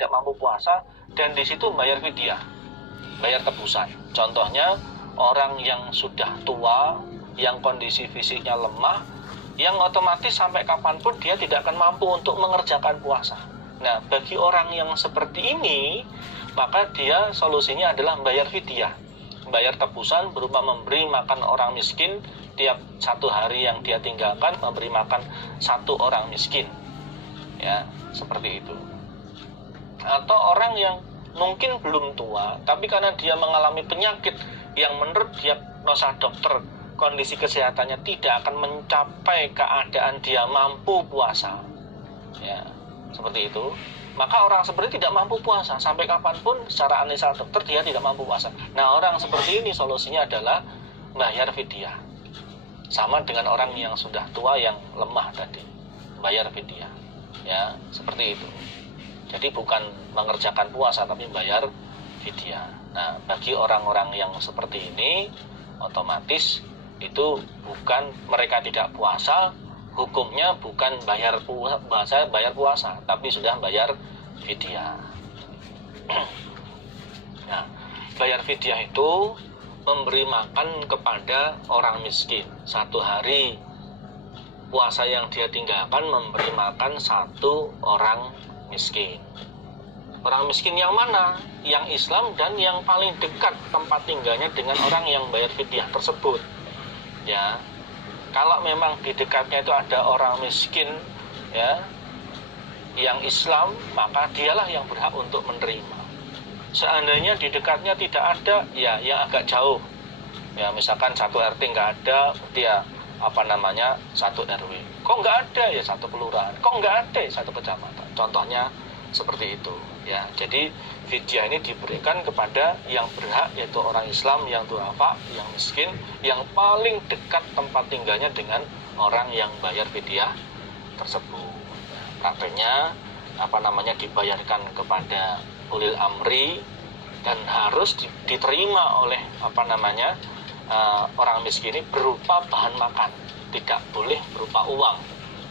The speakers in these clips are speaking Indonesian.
tidak mampu puasa, dan di situ bayar fidyah, bayar tebusan. Contohnya orang yang sudah tua, yang kondisi fisiknya lemah, yang otomatis sampai kapanpun dia tidak akan mampu untuk mengerjakan puasa. Nah, bagi orang yang seperti ini, maka dia solusinya adalah bayar fidyah, bayar tebusan berupa memberi makan orang miskin. Tiap satu hari yang dia tinggalkan, memberi makan satu orang miskin, ya, seperti itu. Atau orang yang mungkin belum tua, tapi karena dia mengalami penyakit yang menurut diagnosa dokter kondisi kesehatannya tidak akan mencapai keadaan dia mampu puasa, ya, seperti itu, maka orang seperti tidak mampu puasa sampai kapanpun. Secara analisa dokter dia tidak mampu puasa. Nah, orang seperti ini solusinya adalah bayar fidyah, sama dengan orang yang sudah tua yang lemah tadi, bayar fidyah, ya, seperti itu. Jadi bukan mengerjakan puasa tapi bayar fidyah. Nah, bagi orang-orang yang seperti ini, otomatis itu bukan mereka tidak puasa, hukumnya bukan bayar puasa, tapi sudah bayar fidyah. Nah, bayar fidyah itu memberi makan kepada orang miskin. Satu hari puasa yang dia tinggalkan memberi makan satu orang miskin. Orang miskin yang mana? Yang Islam dan yang paling dekat tempat tinggalnya dengan orang yang bayar fidyah tersebut. Ya, kalau memang di dekatnya itu ada orang miskin, ya, yang Islam, maka dialah yang berhak untuk menerima. Seandainya di dekatnya tidak ada, ya, yang agak jauh, ya, misalkan satu RT nggak ada, dia satu RW. Kok nggak ada? Ya satu kelurahan. Kok nggak ada? Ya satu kecamatan. Contohnya seperti itu, ya. Jadi fidyah ini diberikan kepada yang berhak, yaitu orang Islam yang duafa, yang miskin, yang paling dekat tempat tinggalnya dengan orang yang bayar fidyah tersebut. Prakteknya dibayarkan kepada ulil amri dan harus diterima oleh orang miskin ini berupa bahan makan, tidak boleh berupa uang,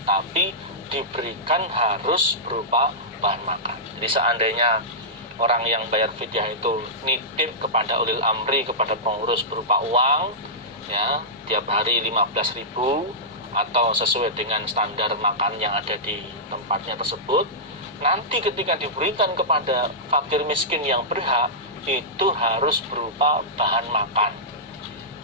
tapi diberikan harus berupa bahan makan. Jadi seandainya orang yang bayar fidyah itu nitip kepada ulil amri, kepada pengurus berupa uang, ya, tiap hari 15.000 atau sesuai dengan standar makan yang ada di tempatnya tersebut, nanti ketika diberikan kepada fakir miskin yang berhak, itu harus berupa bahan makan,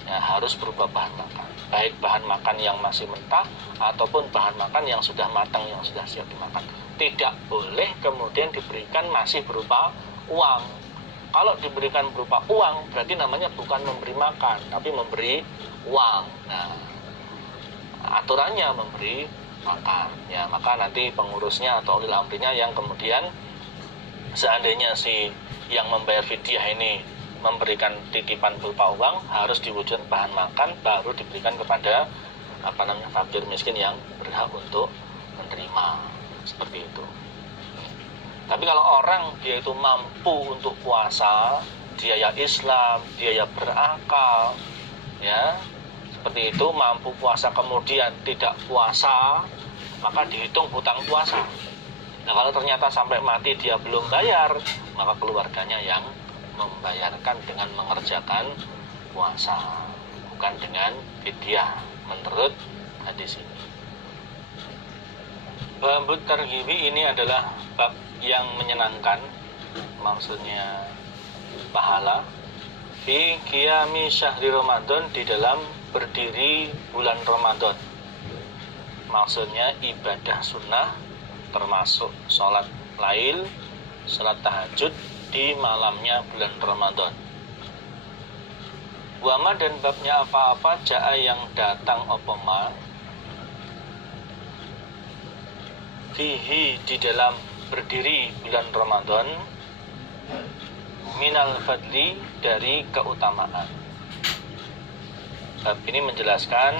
ya, harus berupa bahan makan, baik bahan makan yang masih mentah ataupun bahan makan yang sudah matang, yang sudah siap dimakan. Tidak boleh kemudian diberikan masih berupa uang. Kalau diberikan berupa uang, berarti namanya bukan memberi makan, tapi memberi uang. Nah, aturannya memberi makan, ya, maka nanti pengurusnya atau ulil amrinya yang kemudian seandainya si yang membayar fidyah ini memberikan titipan berupa uang, harus diwujudkan bahan makan, baru diberikan kepada fakir miskin yang berhak untuk menerima, seperti itu. Tapi kalau orang dia itu mampu untuk puasa, dia ya Islam, dia ya berakal, ya, seperti itu, mampu puasa kemudian tidak puasa, maka dihitung hutang puasa. Nah, kalau ternyata sampai mati dia belum bayar, maka keluarganya yang membayarkan dengan mengerjakan puasa, bukan dengan fidyah, menurut hadis ini. Babut targhibi ini adalah bab yang menyenangkan, maksudnya pahala fi qiyami syahri Ramadan, di dalam berdiri bulan Ramadan. Maksudnya ibadah sunnah termasuk sholat lail, sholat tahajud di malamnya bulan Ramadan. Wama, dan babnya apa-apa ja'a yang datang opoma fihi, di dalam berdiri bulan Ramadan, minal fadli, dari keutamaan. Bab ini menjelaskan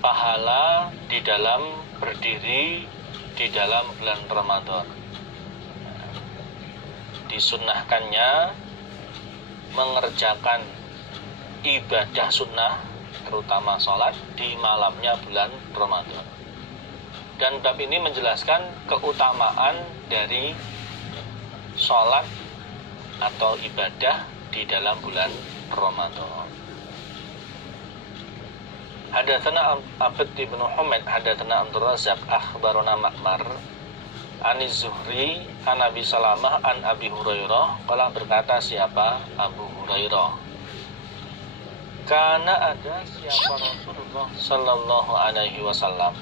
pahala di dalam berdiri di dalam bulan Ramadan. Disunnahkannya mengerjakan ibadah sunnah, terutama sholat di malamnya bulan Ramadan. Dan bab ini menjelaskan keutamaan dari sholat atau ibadah di dalam bulan Ramadan. Hadatsana Abd bin Humaid hadatsana Abdul Razzaq akhbarana Ma'mar Aniz Zuhri an Abi Salamah an Abi Hurairah qala berkata siapa Abu Hurairah, karena ada siapa Rasulullah sallallahu alaihi wasallam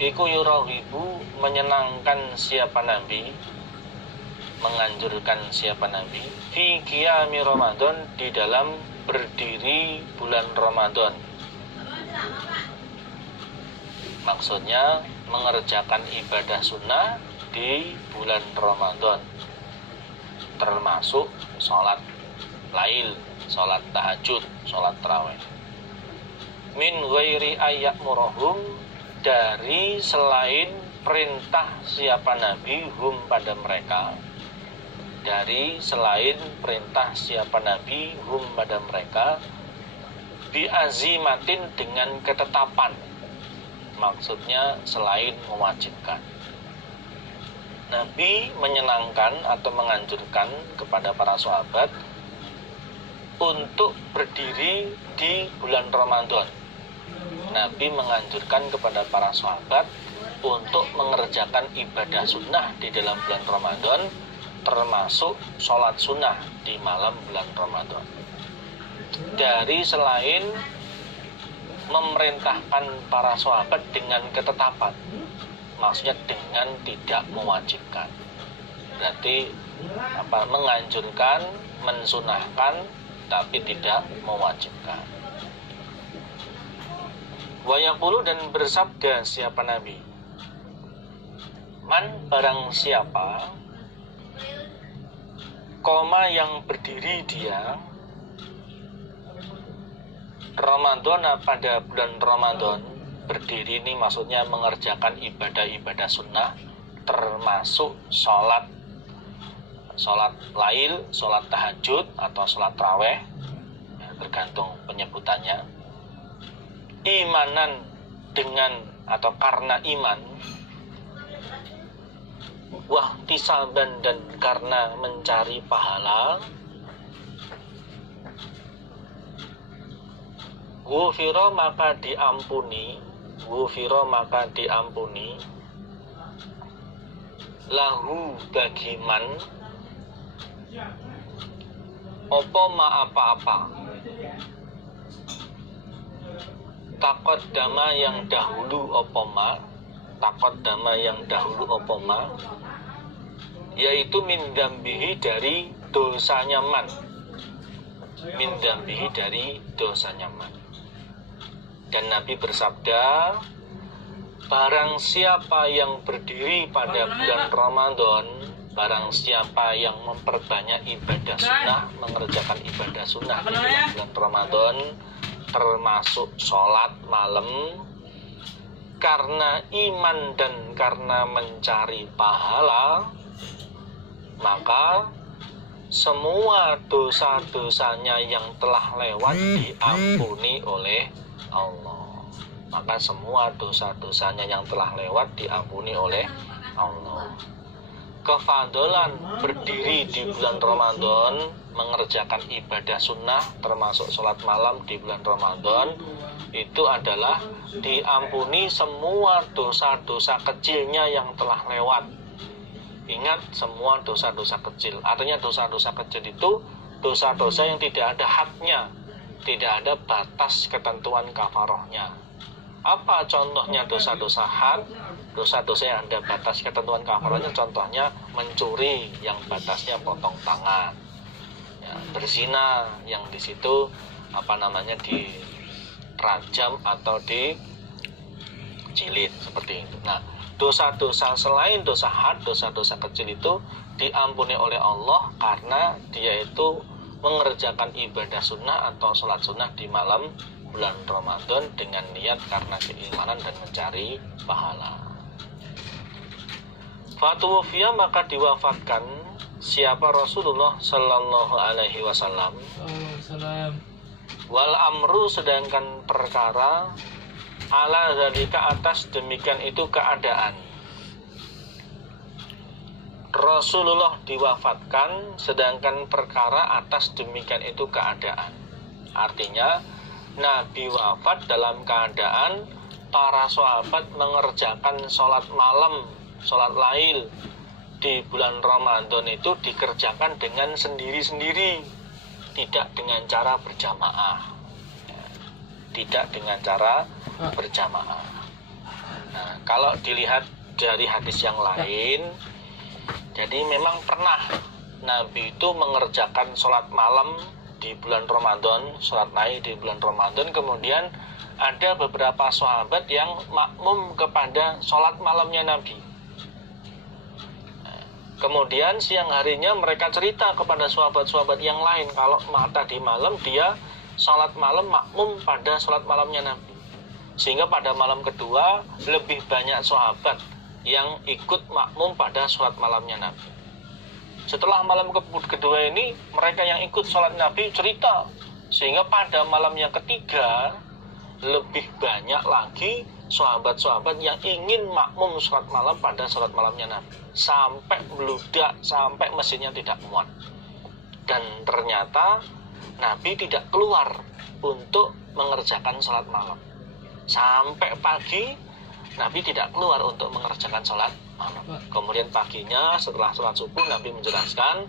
iku yurahibu menyenangkan siapa Nabi, menganjurkan siapa Nabi fi qiyami Ramadan di dalam berdiri bulan Ramadan. Maksudnya mengerjakan ibadah sunnah di bulan Ramadan, termasuk sholat lail, sholat tahajud, sholat tarawih. Min ghairi ayyak murahum, dari selain perintah siapa Nabi hum pada mereka, dari selain perintah siapa Nabi hum pada mereka, biazimatin dengan ketetapan, maksudnya selain mewajibkan. Nabi menyenangkan atau menganjurkan kepada para sahabat untuk berdiri di bulan Ramadan. Nabi menganjurkan kepada para sahabat untuk mengerjakan ibadah sunnah di dalam bulan Ramadan, termasuk sholat sunnah di malam bulan Ramadan. Dari selain memerintahkan para sahabat dengan ketetapan, maksudnya dengan tidak mewajibkan. Berarti menganjurkan, mensunahkan, tapi tidak mewajibkan. Wa yaqulu, dan bersabda siapa Nabi, man barang siapa koma yang berdiri dia Ramadan pada bulan Ramadan. Berdiri ini maksudnya mengerjakan ibadah-ibadah sunnah, termasuk sholat lail, sholat tahajud atau sholat tarawih, tergantung penyebutannya. Imanan, dengan atau karena iman, wahtisaban, dan karena mencari pahala, ghufira maka diampuni, lahu bagi man opo ma apa-apa, takot dama yang dahulu opoma, yaitu min dambihi, dari dosanya man, Dan Nabi bersabda, barang siapa yang berdiri pada bulan Ramadan, barang siapa yang memperbanyak ibadah sunnah, mengerjakan ibadah sunnah di bulan Ramadan, termasuk sholat malam, karena iman dan karena mencari pahala, maka semua dosa-dosanya yang telah lewat diampuni oleh Allah. Maka semua dosa-dosanya yang telah lewat diampuni oleh Allah. Kefadolan berdiri di bulan Ramadan, mengerjakan ibadah sunnah termasuk sholat malam di bulan Ramadan, itu adalah diampuni semua dosa-dosa kecilnya yang telah lewat. Ingat, semua dosa-dosa kecil. Artinya dosa-dosa kecil itu dosa-dosa yang tidak ada hadnya, tidak ada batas ketentuan kafarohnya. Apa contohnya dosa-dosa had? Dosa-dosa yang ada batas ketentuan kafarohnya, contohnya mencuri yang batasnya potong tangan, ya, berzina yang di situ dirajam atau dijilid seperti itu. Nah, dosa-dosa selain dosa had, dosa-dosa kecil itu diampuni oleh Allah karena dia itu mengerjakan ibadah sunnah atau sholat sunnah di malam bulan Ramadan dengan niat karena keimanan dan mencari pahala. Fatuwafiyah, maka diwafatkan siapa Rasulullah sallallahu alaihi wasallam. Wal amru, sedangkan perkara ala dzalika atas demikian itu keadaan. Rasulullah diwafatkan sedangkan perkara atas demikian itu keadaan. Artinya Nabi wafat dalam keadaan para sahabat mengerjakan sholat malam, sholat lail di bulan Ramadan itu dikerjakan dengan sendiri-sendiri, tidak dengan cara berjamaah. Tidak dengan cara berjamaah. Nah, kalau dilihat dari hadis yang lain, jadi memang pernah Nabi itu mengerjakan sholat malam di bulan Ramadan, sholat lail di bulan Ramadan. Kemudian ada beberapa sahabat yang makmum kepada sholat malamnya Nabi. Kemudian siang harinya mereka cerita kepada sahabat-sahabat yang lain kalau tadi malam dia sholat malam makmum pada sholat malamnya Nabi. Sehingga pada malam kedua lebih banyak sahabat yang ikut makmum pada sholat malamnya Nabi. Setelah malam kedua ini mereka yang ikut sholat Nabi cerita, sehingga pada malam yang ketiga lebih banyak lagi sahabat-sahabat yang ingin makmum sholat malam pada sholat malamnya Nabi, sampai meludak, sampai mesinnya tidak muat. Dan ternyata Nabi tidak keluar untuk mengerjakan sholat malam. Sampai pagi Nabi tidak keluar untuk mengerjakan sholat malam. Kemudian paginya setelah sholat subuh Nabi menjelaskan,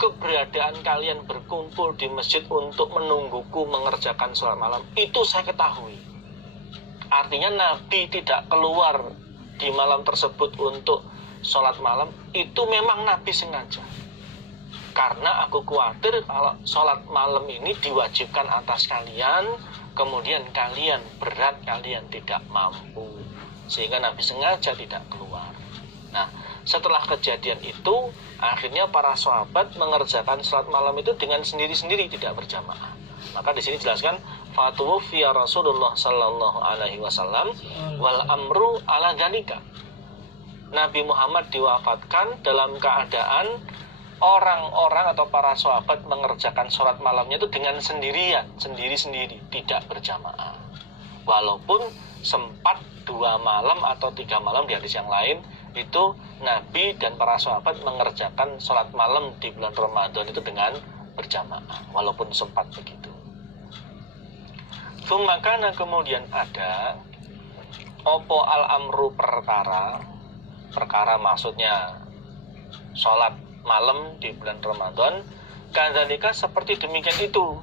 keberadaan kalian berkumpul di masjid untuk menungguku mengerjakan sholat malam itu saya ketahui. Artinya Nabi tidak keluar di malam tersebut untuk sholat malam itu memang Nabi sengaja. Karena aku khawatir kalau sholat malam ini diwajibkan atas kalian, kemudian kalian berat, kalian tidak mampu, sehingga Nabi sengaja tidak keluar. Nah, setelah kejadian itu akhirnya para sahabat mengerjakan sholat malam itu dengan sendiri-sendiri, tidak berjamaah. Maka di sini dijelaskan fatuwfiya Rasulullah sallallahu alaihi wasallam wal amru ala dzalika. Nabi Muhammad diwafatkan dalam keadaan orang-orang atau para sahabat mengerjakan sholat malamnya itu dengan sendirian, sendiri-sendiri, tidak berjamaah. Walaupun sempat 2 malam atau 3 malam di hadis yang lain itu Nabi dan para sahabat mengerjakan sholat malam di bulan Ramadan itu dengan berjamaah, walaupun sempat begitu. Makanya kemudian ada opo al-amru perkara maksudnya sholat malam di bulan Ramadan, kadzalika seperti demikian itu.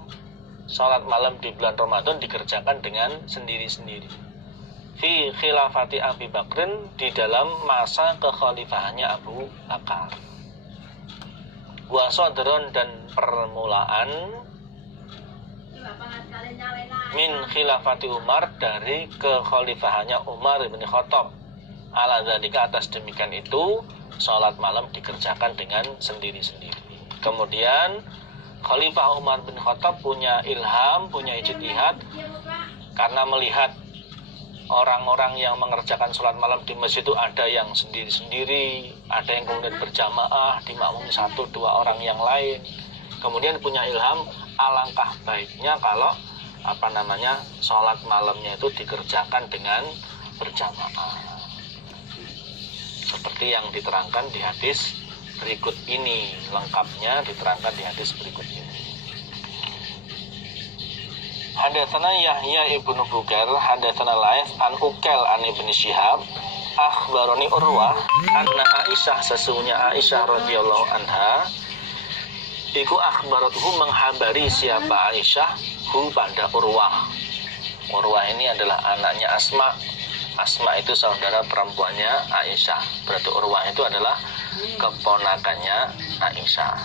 Sholat malam di bulan Ramadan dikerjakan dengan sendiri-sendiri. Fi khilafati Abi Bakrin, di dalam masa kekhalifahannya Abu Bakar. Wa sadron, dan permulaan min khilafati Umar, dari kekhalifahannya Umar bin Khattab. Ala dzalika, atas demikian itu sholat malam dikerjakan dengan sendiri-sendiri. Kemudian Khalifah Umar bin Khattab punya ilham, punya ijtihad, karena melihat orang-orang yang mengerjakan sholat malam di masjid itu ada yang sendiri-sendiri, ada yang kemudian berjamaah dimakmumi 1-2 orang yang lain. Kemudian punya ilham, alangkah baiknya kalau sholat malamnya itu dikerjakan dengan berjamaah. Seperti yang diterangkan di hadis berikut ini, lengkapnya diterangkan di hadis berikut ini. Hadatsana Yahya ibnu Bukair, hadatsana Laits an Ukail an Ibnu Syihab, akhbarani Urwah anna Aisyah, sesungguhnya Aisyah radhiyallahu anha iku akhbaratuhu, menghabari siapa Aisyah hu pada Urwah. Urwah ini adalah anaknya Asma. Asma itu saudara perempuannya Aisyah. Berarti Urwah itu adalah keponakannya Aisyah.